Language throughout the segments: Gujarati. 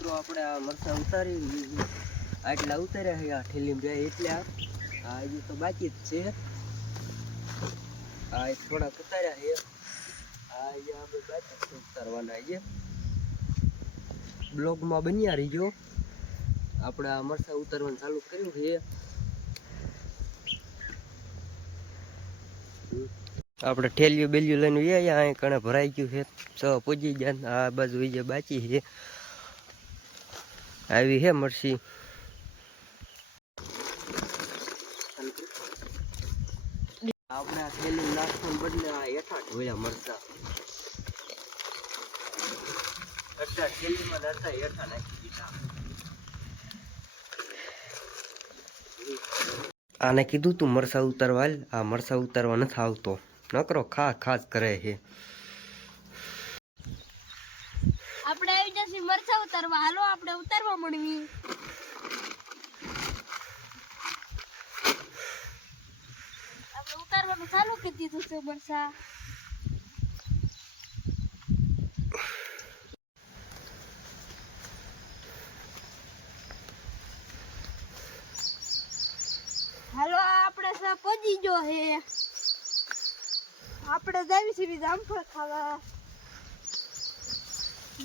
આપણે આ મરચાં ઉતારી આટલા ઉતાર્યા છે, આ ઠેલીમાં જાય એટલા. આ તો બાકી જ છે. આ થોડાક ઉતાર્યા છે. આ ચાલુ કર્યું છે. આપણે ઠેલિયું બેલિયું લઈને અહીં કણે ભરાઈ ગયું છે. સ પૂજી ગયા આ બાજુ જે બાકી છે. આવી હે મરસી આપણે આ થેલી નાખવાનું બદલે આ હેઠા ઢોળ્યા મરચા. અડધા થેલીમાં અડધા હેઠા નાખી દીધા. આને કીધું તું મરસા ઉતારવા આ મરસા ઉતારવા નથી આવતો. નકરો ખા ખાસ કરે છે આપણે આવી જશે મરચા ઉતારવા. હાલો, આપણે ઉતારવા મળવી આપણે ઉતારવાનું ચાલુ કરી દીધું છે મરચા હાલો, આપણે પહોંચી ગયો હે આપણે જાવી છીએ જામફળ ખાવા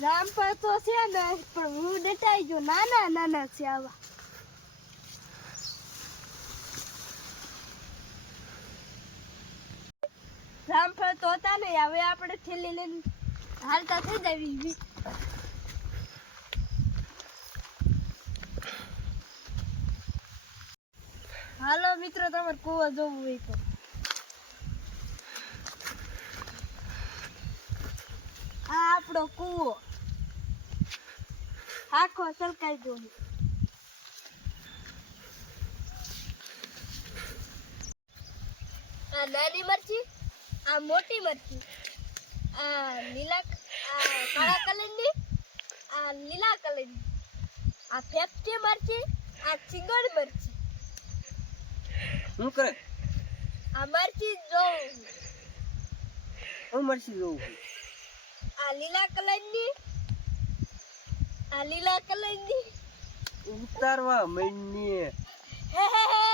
જામફળ તો છે ને, પણ હું ડટાઈ ગયો, નાના નાના છે આવા. રામફળ તો હતા ને, હવે આપણે થેલી લઈને હાલતા થઈ હાલો મિત્રો, તમારે કુવા જોવું હોય તો. આ આપણો કૂવો. આખો સલકાઈ ગયો છે. આ નાની મરચી આ મોટી મરચી આ લીલા આ કાળા કલરની આ લીલા કલરની આ ફેફટી મરચી આ ચીગડ મરચી. શું કરે? આ મરચી જોઉં. હું મરચી જોઉં? આ લીલા કલરની આ લીલા કલરની ઉતારવા મહિને હે હે હે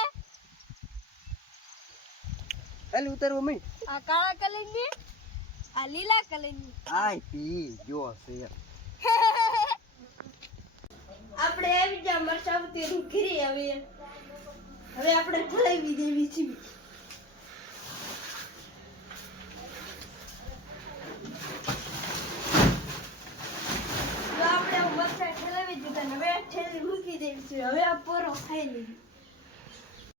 હાલ ઉતારવા મહિને આ કાળા કલરની આ લીલા કલરની આય પી જો છે. આપણે આવી જા મરચા રૂખરી ઘીરી હવે હવે આપણે ઠલાવી દેવી છે. તો આપણે દીધા હવે ઠેલી મૂકી છે હવે આ પોરો ખાઈ લેવી